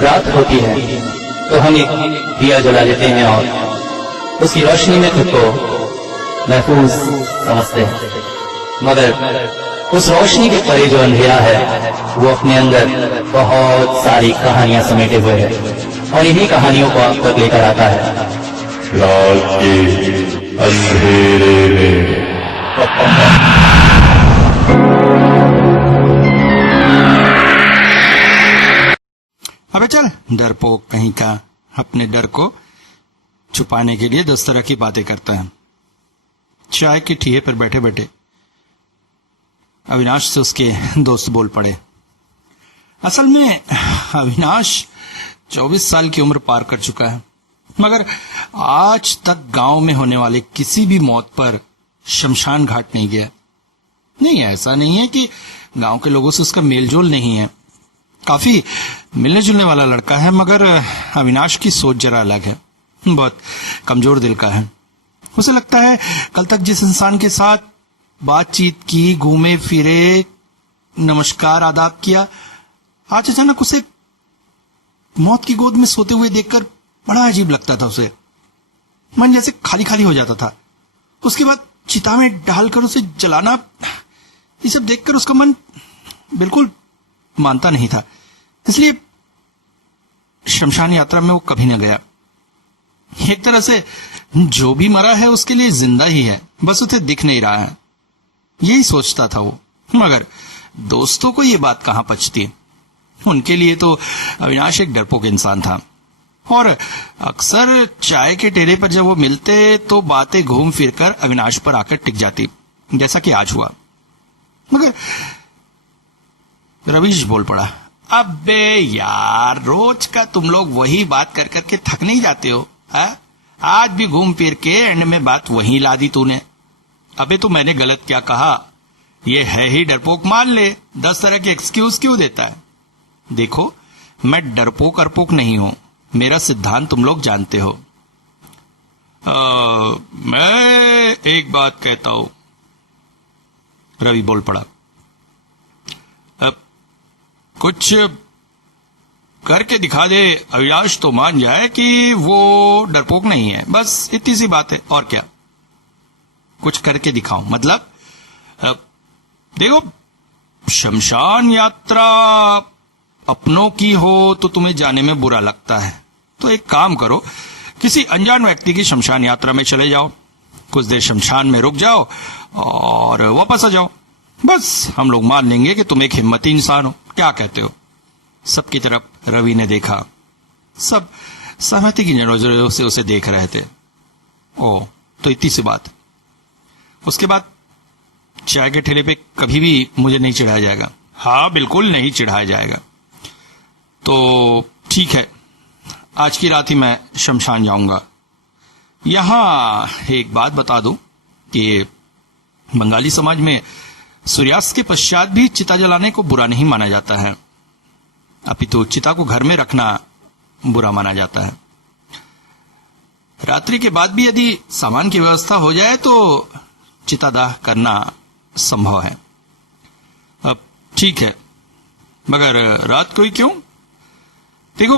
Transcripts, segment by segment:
जब रात होती है तो हम एक दिया जला लेते हैं और उसकी रोशनी में खुद को महफूज समझते हैं, मगर उस रोशनी के परे जो अंधेरा है वो अपने अंदर बहुत सारी कहानियां समेटे हुए है और इन्हीं कहानियों को आप तक लेकर आता है। रात के अंधेरे में अबे चल डरपोक कहीं का, अपने डर को छुपाने के लिए 10 तरह की बातें करता है। चाय की ठिये पर बैठे बैठे अविनाश से उसके दोस्त बोल पड़े। असल में अविनाश 24 साल की उम्र पार कर चुका है, मगर आज तक गांव में होने वाले किसी भी मौत पर शमशान घाट नहीं गया। नहीं, ऐसा नहीं है कि गांव के लोगों से उसका मेलजोल नहीं है, काफी मिलने जुलने वाला लड़का है, मगर अविनाश की सोच जरा अलग है, बहुत कमजोर दिल का है। उसे लगता है कल तक जिस इंसान के साथ बातचीत की, घूमे फिरे, नमस्कार आदाब किया, आज अचानक उसे मौत की गोद में सोते हुए देखकर बड़ा अजीब लगता था। उसे मन जैसे खाली खाली हो जाता था। उसके बाद चिता में डालकर उसे जलाना, ये सब देखकर उसका मन बिल्कुल मानता नहीं था, इसलिए शमशान यात्रा में वो कभी न गया। एक तरह से जो भी मरा है उसके लिए जिंदा ही है, बस उसे दिख नहीं रहा है, यही सोचता था वो। मगर दोस्तों को ये बात कहां पचती, उनके लिए तो अविनाश एक डरपोक इंसान था और अक्सर चाय के ठेले पर जब वो मिलते तो बातें घूम फिरकर अविनाश पर आकर टिक जाती, जैसा कि आज हुआ। मगर रवीश बोल पड़ा, अबे यार, रोज का तुम लोग वही बात कर करके थक नहीं जाते हो? आज भी घूम फिर के एंड में बात वही ला दी तूने। अबे तो मैंने गलत क्या कहा? ये है ही डरपोक, मान ले। 10 तरह के एक्सक्यूज क्यों देता है? देखो, मैं डरपोक अरपोक नहीं हूं, मेरा सिद्धांत तुम लोग जानते हो। मैं एक बात कहता हूं, रवि बोल पड़ा, कुछ करके दिखा दे, अविनाश तो मान जाए कि वो डरपोक नहीं है, बस इतनी सी बात है। और क्या? कुछ करके दिखाऊं मतलब? देखो, शमशान यात्रा अपनों की हो तो तुम्हें जाने में बुरा लगता है, तो एक काम करो, किसी अनजान व्यक्ति की शमशान यात्रा में चले जाओ, कुछ देर शमशान में रुक जाओ और वापस आ जाओ। बस हम लोग मान लेंगे कि तुम एक हिम्मती इंसान हो। क्या कहते हो? सबकी तरफ रवि ने देखा, सब सहमति की नजरों से उसे देख रहे थे। ओ, तो इतनी सी बात। उसके बाद चाय के ठेले पे कभी भी मुझे नहीं चढ़ाया जाएगा। हाँ, बिल्कुल नहीं चढ़ाया जाएगा। तो ठीक है, आज की रात ही मैं शमशान जाऊंगा। यहां एक बात बता दूं कि बंगाली समाज में सूर्यास्त के पश्चात भी चिता जलाने को बुरा नहीं माना जाता है, अपितु चिता को घर में रखना बुरा माना जाता है। रात्रि के बाद भी यदि सामान की व्यवस्था हो जाए तो चितादाह करना संभव है। अब ठीक है, मगर रात को ही क्यों? देखो,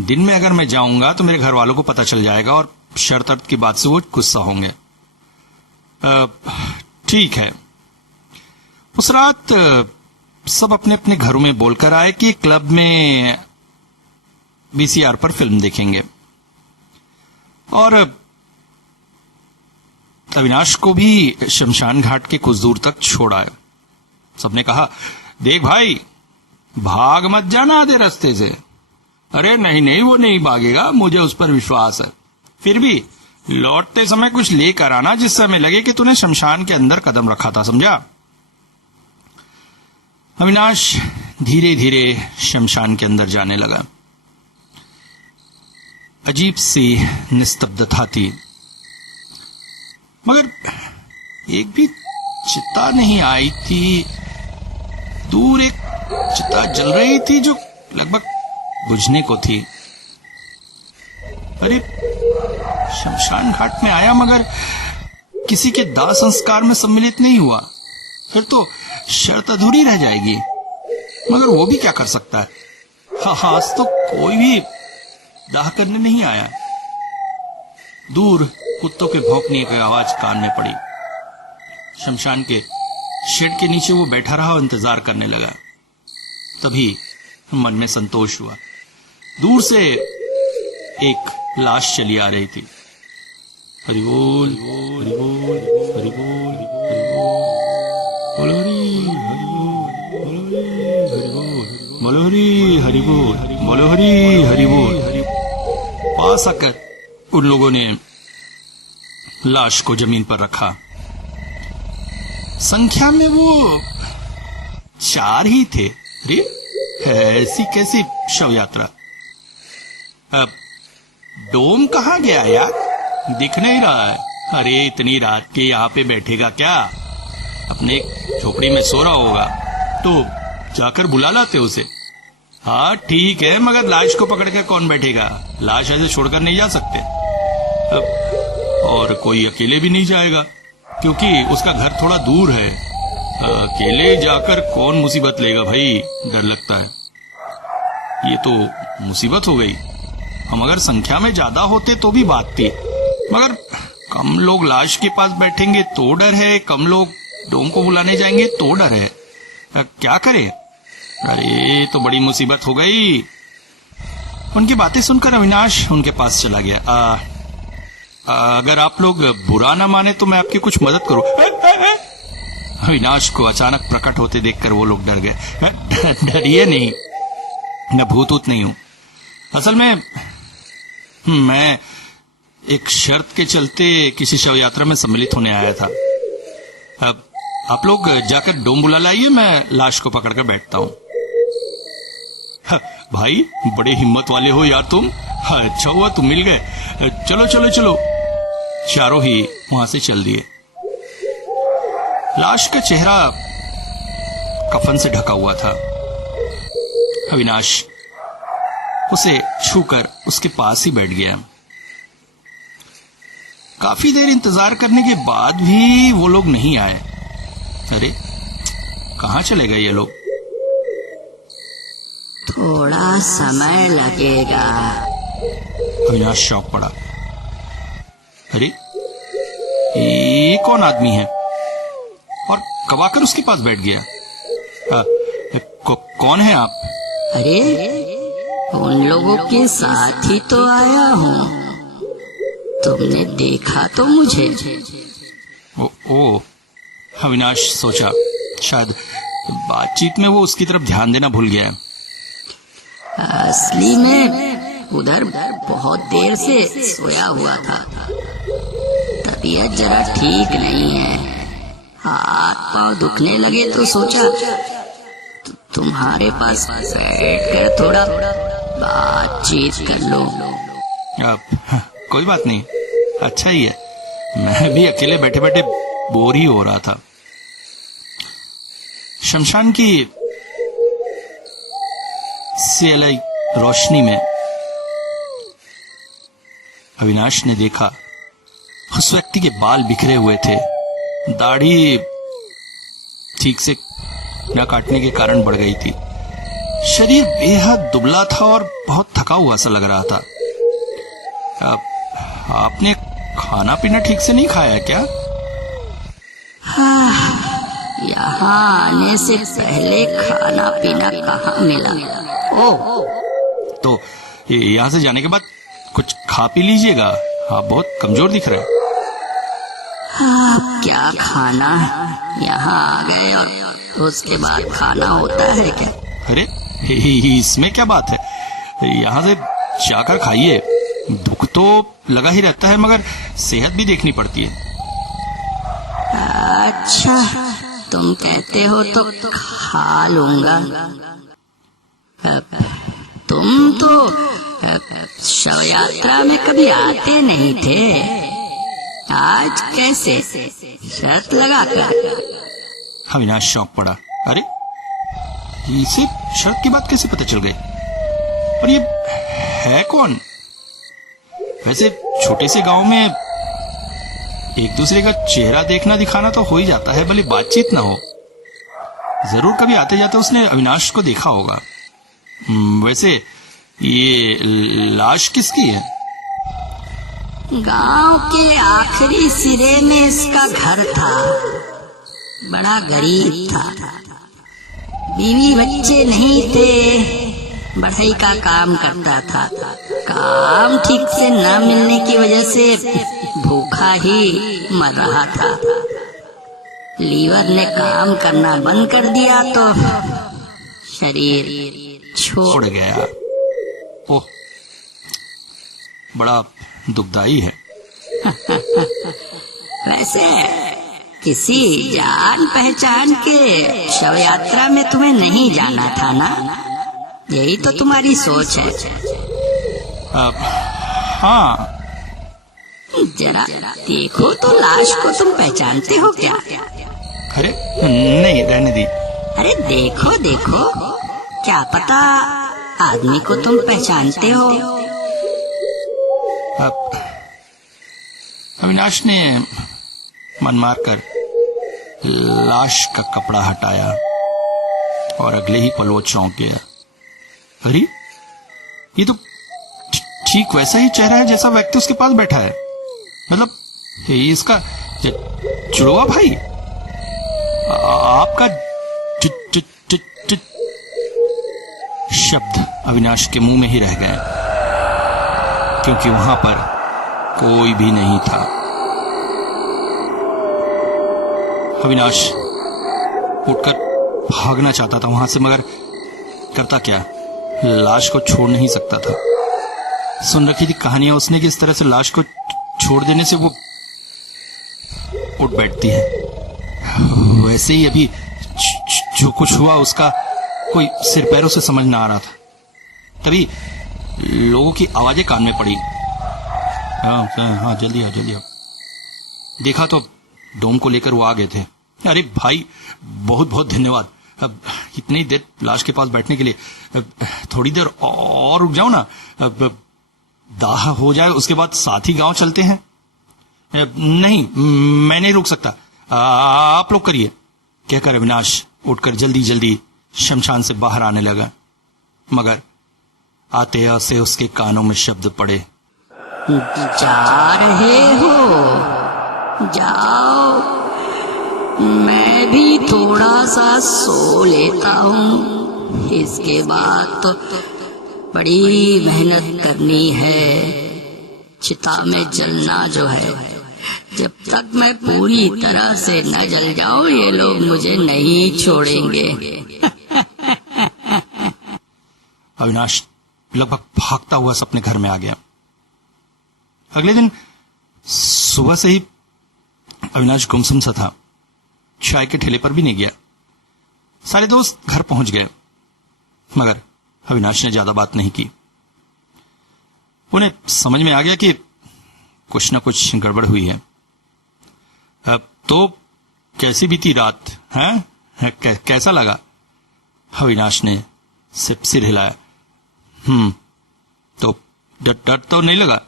दिन में अगर मैं जाऊंगा तो मेरे घर वालों को पता चल जाएगा और शर्त अर्थ की बात से वो गुस्सा होंगे। ठीक है। उस रात सब अपने अपने घरों में बोलकर आए कि क्लब में VCR पर फिल्म देखेंगे और अविनाश को भी शमशान घाट के कुछ दूर तक छोड़ आए। सबने कहा, देख भाई, भाग मत जाना आधे रास्ते से। अरे नहीं नहीं, वो नहीं भागेगा, मुझे उस पर विश्वास है। फिर भी लौटते समय कुछ लेकर आना जिससे हमें लगे कि तूने शमशान के अंदर कदम रखा था, समझा? अविनाश धीरे धीरे शमशान के अंदर जाने लगा। अजीब सी निस्तब्धता थी, मगर एक भी चिता नहीं आई थी। दूर एक चिता जल रही थी जो लगभग बुझने को थी। अरे, शमशान घाट में आया मगर किसी के दाह संस्कार में सम्मिलित नहीं हुआ, फिर तो शर्त अधूरी रह जाएगी। मगर वो भी क्या कर सकता है? हाँ, आज तो कोई भी दाह करने नहीं आया। दूर कुत्तों के भौंकने की आवाज कान में पड़ी। शमशान के शेड के नीचे वो बैठा रहा और इंतजार करने लगा। तभी मन में संतोष हुआ। दूर से एक लाश चली आ रही थी। हरि बोल, हरि बोल, हरि बोल, हरि बोल, बोलो हरि, हरि बोल, बोलो हरि, हरि बोल, बोलो हरि, हरि बोल। पास आकर उन लोगों ने लाश को जमीन पर रखा। संख्या में वो 4 ही थे। अरे ऐसी कैसी शव यात्रा? अब डोम कहाँ गया यार? दिख नहीं रहा है। अरे इतनी रात के यहाँ पे बैठेगा क्या? अपने झोपड़ी में सो रहा होगा, तो जाकर बुला लाते उसे। हाँ ठीक है, मगर लाश को पकड़ के कौन बैठेगा? लाश ऐसे छोड़कर नहीं जा सकते। और कोई अकेले भी नहीं जाएगा, क्योंकि उसका घर थोड़ा दूर है। अकेले जाकर कौन मुसीबत लेगा भाई? डर लगता है। ये तो मुसीबत हो गई। हम अगर संख्या में ज्यादा होते तो भी बात थी, मगर कम लोग लाश के पास बैठेंगे तो डर है, कम लोग डोम को बुलाने जाएंगे तो डर है। क्या करें? अरे तो बड़ी मुसीबत हो गई। उनकी बातें सुनकर अविनाश उनके पास चला गया। अगर आप लोग बुरा ना माने तो मैं आपकी कुछ मदद करूं। अविनाश को अचानक प्रकट होते देखकर वो लोग डर गए। डरिए नहीं, मैं भूत नहीं हूं। असल में मैं एक शर्त के चलते किसी शव यात्रा में सम्मिलित होने आया था। अब आप लोग जाकर डोम बुला लाइए, मैं लाश को पकड़कर बैठता हूं। भाई बड़े हिम्मत वाले हो यार तुम। अच्छा हुआ तुम मिल गए। चलो चलो चलो। चारों ही वहां से चल दिए। लाश का चेहरा कफन से ढका हुआ था। अविनाश उसे छूकर उसके पास ही बैठ गया। काफी देर इंतजार करने के बाद भी वो लोग नहीं आए। अरे कहां चले गए ये लोग? थोड़ा समय लगेगा। अविनाश चौंक पड़ा। अरे ये कौन आदमी है और कब आकर उसके पास बैठ गया? कौन है आप? अरे उन लोगों के साथ ही तो आया हूँ। तुमने देखा तो मुझे? ओ अविनाश सोचा शायद बातचीत में वो उसकी तरफ ध्यान देना भूल गया। असली में उधर बहुत देर से सोया हुआ था। तबीयत जरा ठीक नहीं है। हाथ पांव दुखने लगे तो सोचा तुम्हारे पास बैठकर थोड़ा बातचीत कर लो। कोई बात नहीं, अच्छा ही है। मैं भी अकेले बैठे बैठे बोर ही हो रहा था। शमशान की सियाही रोशनी में अविनाश ने देखा उस व्यक्ति के बाल बिखरे हुए थे। दाढ़ी ठीक से न काटने के कारण बढ़ गई थी। शरीर बेहद दुबला था और बहुत थका हुआ सा लग रहा था। आपने खाना पीना ठीक से नहीं खाया क्या? यहाँ आने से पहले खाना पीना कहाँ मिला? ओह, तो यहाँ से जाने के बाद कुछ खा पी लीजिएगा। आप बहुत कमजोर दिख रहे हैं। क्या खाना? यहाँ आ गए और उसके बाद खाना होता है क्या? अरे इसमें क्या बात है? यहाँ से जाकर खाइए। दुख तो लगा ही रहता है, मगर सेहत भी देखनी पड़ती है। अच्छा तुम कहते हो तो खा लूंगा। तुम तो शव यात्रा में कभी आते नहीं थे, आज कैसे शर्त लगाकर? अविनाश चौंक पड़ा। अरे इसे शर्त की बात कैसे पता चल गई? और ये है कौन? वैसे छोटे से गांव में एक दूसरे का चेहरा देखना दिखाना तो हो ही जाता है, भले बातचीत ना हो। जरूर कभी आते जाते उसने अविनाश को देखा होगा। वैसे ये लाश किसकी है? गांव के आखिरी सिरे में इसका घर था। बड़ा गरीब था, बीवी बच्चे नहीं थे, बढ़ई का काम करता था। काम ठीक से न मिलने की वजह से भूखा ही मर रहा था। लीवर ने काम करना बंद कर दिया तो शरीर छोड़ गया। ओह, बड़ा दुखदाई है। वैसे किसी जान पहचान के शव यात्रा में तुम्हें नहीं जाना था ना? यही तो तुम्हारी सोच है। हाँ। जरा देखो तो लाश को तुम पहचानते हो क्या? अरे नहीं, रहने दी। अरे देखो देखो, क्या पता आदमी को तुम पहचानते हो। अविनाश ने मन मारकर लाश का कपड़ा हटाया और अगले ही पल वो चौंक गया। अरे ये तो ठीक वैसा ही चेहरा है जैसा व्यक्ति उसके पास बैठा है। मतलब ये इसका जुड़वा भाई। आपका शब्द अविनाश के मुंह में ही रह गए, क्योंकि वहां पर कोई भी नहीं था। अविनाश उठकर भागना चाहता था वहां से, मगर करता क्या, लाश को छोड़ नहीं सकता था। सुन रखी थी कहानियां उसने कि इस तरह से लाश को छोड़ देने से वो उठ बैठती है। वैसे ही अभी जो कुछ हुआ उसका कोई सिर पैरों से समझ ना आ रहा था। तभी लोगों की आवाजें कान में पड़ी। हाँ, जल्दी आ। देखा तो डोम को लेकर वो आ गए थे। अरे भाई, बहुत बहुत धन्यवाद। अब इतनी देर लाश के पास बैठने के लिए, थोड़ी देर और रुक जाओ ना, दाह हो जाए, उसके बाद साथ ही गांव चलते हैं। नहीं, मैं नहीं रुक सकता, आप लोग करिए, कहकर अविनाश उठकर जल्दी जल्दी शमशान से बाहर आने लगा। मगर आते से उसके कानों में शब्द पड़े। जा रहे हो? जाओ, मैं भी थोड़ा सा सो लेता हूँ। इसके बाद तो बड़ी मेहनत करनी है। चिता में जलना जो है, जब तक मैं पूरी तरह से न जल जाऊं, ये लोग मुझे नहीं छोड़ेंगे। अविनाश लगभग भागता हुआ अपने घर में आ गया। अगले दिन सुबह से ही अविनाश गुमसुम सा था। चाय के ठेले पर भी नहीं गया। सारे दोस्त घर पहुंच गए, मगर अविनाश ने ज्यादा बात नहीं की। उन्हें समझ में आ गया कि कुछ न कुछ गड़बड़ हुई है। अब तो कैसी बीती रात है? कैसा लगा? अविनाश ने सिर हिलाया। तो डर तो नहीं लगा?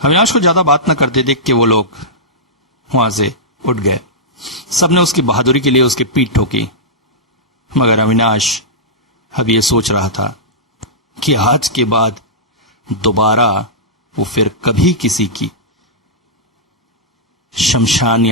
अविनाश को ज्यादा बात न करते देख के वो लोग वहां से उठ गए। सबने उसकी बहादुरी के लिए उसकी पीठ ठोकी, मगर अविनाश अब ये सोच रहा था कि आज के बाद दोबारा वो फिर कभी किसी की शमशान या